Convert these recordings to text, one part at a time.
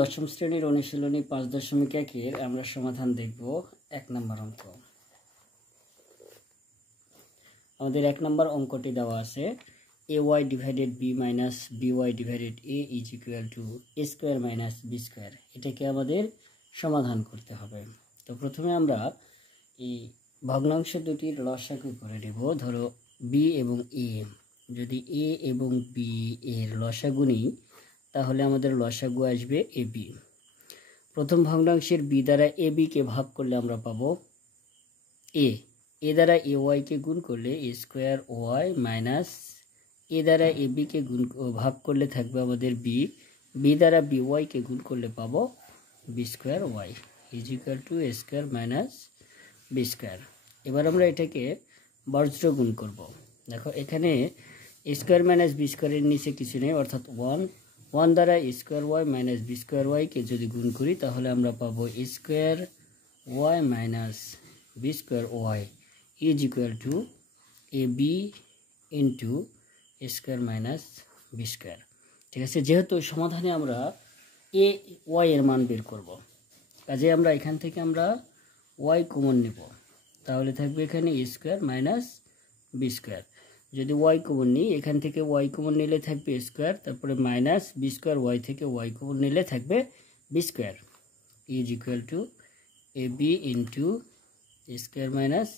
দশম শ্রেণীর অনুশীলনী 5.1 আমরা সমাধান দেখব 1 নম্বর অঙ্ক। আমাদের 1 নম্বর অঙ্কটি দেওয়া আছে ay divided b minus by divided a is equal two a square minus b square. এটাকে আমাদের সমাধান করতে হবে। তো প্রথমে আমরা এই ভগ্নাংশ দুটির লসাগু করে নেব। ধরো b এবং a, যদি a এবং b এর লসাগু নিই তাহলে আমাদের লসাগু আসবে ab। প্রথম ভগ্নাংশের b দ্বারা ab কে ভাগ করলে আমরা পাবো a দ্বারা ay কে গুণ করলে a square y minus a দ্বারা ab কে গুণ ভাগ করলে থাকবে আমাদের b দ্বারা by কে গুণ করলে পাবো b square y is equal two a square minus b square. এবার আমরা এটাকে বজ্র গুণ করব। দেখো এখানে a স্কয়ার মাইনাস b স্কয়ারের নিচে কিছু নেই, অর্থাৎ 1 দ্বারা a square y minus b square y কে যদি গুণ করি তাহলে আমরা পাবো a square y minus b square y is equal to ab into a square minus b square. ঠিক আছে, যেহেতু সমাধানে আমরা a y এর মান বের করব, কাজে আমরা এখান থেকে আমরা y কমন নেব, তাহলে থাকবে এখানে a square minus b square. যদি y কমন নিই, এখান থেকে y কমন নিলে থাকবে a স্কয়ার, তারপরে মাইনাস b স্কয়ার, y থেকে y কমন নিলে থাকবে b square is equal to ab into a square minus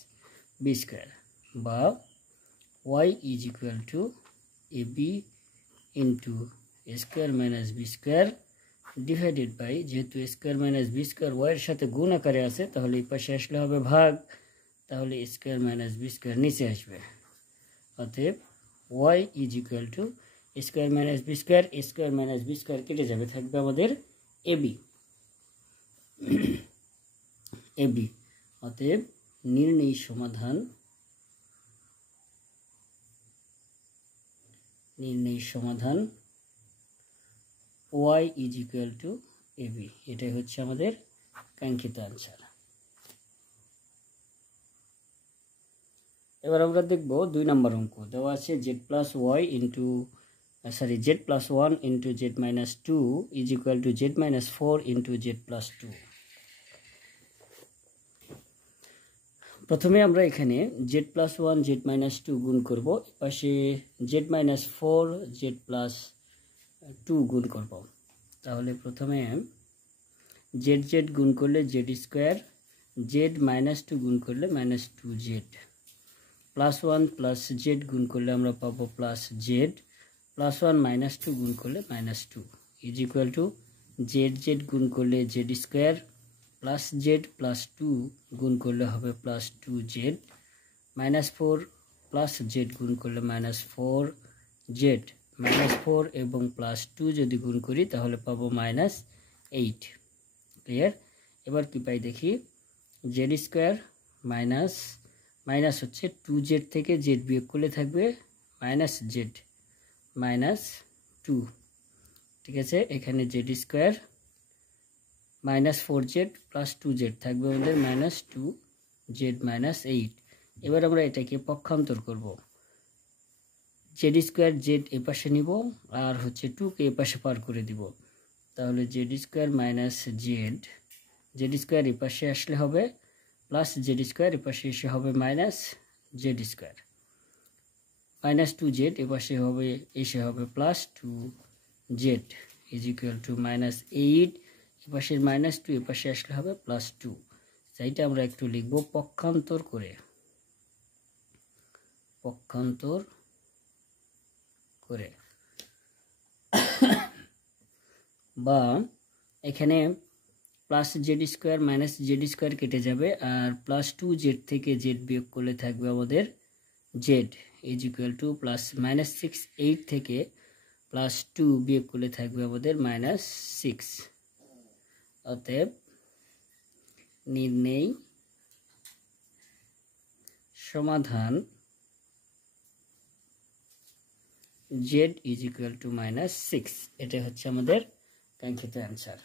b square, বা y is equal to ab into a square minus b square divided by, যেহেতু a square minus b square y এর সাথে গুণ আকারে আছে তাহলে এই পাশে আসলে হবে ভাগ, তাহলে a square minus b square নিচে আসবে। অতএব y is equal two a square minus b square, a square minus b square কেটে যাবে, থাকবে আমাদের ab। অতএব নির্ণয় সমাধান y is equal to ab, এটাই হচ্ছে আমাদের কাঙ্ক্ষিত আনসার। এবার আমরা দেখব 2 নম্বর অঙ্ক। দেওয়া আছে z plus 1 into z minus 2 is equal two z minus 4 into z plus 2। প্রথমে আমরা এখানে z প্লাস 1 z মাইনাস 2 গুণ করব, পাশে z মাইনাস 4 z প্লাস 2 গুণ করব। তাহলে প্রথমে z গুণ করলে z স্কয়ার, z মাইনাস 2 গুণ করলে minus 2z, plus 1 plus z গুণ করলে আমরা পাবো প্লাস z, প্লাস 1 মাইনাস 2 গুণ করলে minus 2 is equal two z গুণ করলে z square, plus z plus 2 গুণ করলে হবে plus 2z, minus 4 plus z গুণ করলে মাইনাস 4z, মাইনাস 4 এবং প্লাস 2 যদি গুণ করি তাহলে পাবো মাইনাস 8। ক্লিয়ার? এবার কি পাই দেখি, z স্কয়ার মাইনাস হচ্ছে 2z থেকে z বিয়োগ করলে থাকবে মাইনাস z মাইনাস 2। ঠিক আছে, এখানে z square minus 4z plus 2z থাকবে আমাদের মাইনাস 2z মাইনাস 8। এবার আমরা এটাকে পক্ষান্তর করব, z স্কয়ার z এ পাশে নিব আর হচ্ছে 2 কে এ পাশে পার করে দিব, তাহলে z square minus z square এ পাশে আসলে হবে প্লাস z স্কয়ার, এ পাশে এসে হবে minus z square, minus 2z এ পাশে এসে হবে plus 2z is equal two minus 8, এ পাশের মাইনাস 2 এ পাশে আসলে হবে প্লাস 2। সেইটা আমরা একটু লিখব পক্ষান্তর করে, বা এখানে plus z square minus z square কেটে যাবে, আর প্লাস 2z থেকে z বিয়োগ করলে থাকবে আমাদের z is equal two plus minus 8 থেকে প্লাস 2 বিয়োগ করলে থাকবে আমাদের মাইনাস 6। অতএব নির্ণয় সমাধান z is equal two minus 6, এটা হচ্ছে আমাদের কাঙ্ক্ষিত অ্যান্সার।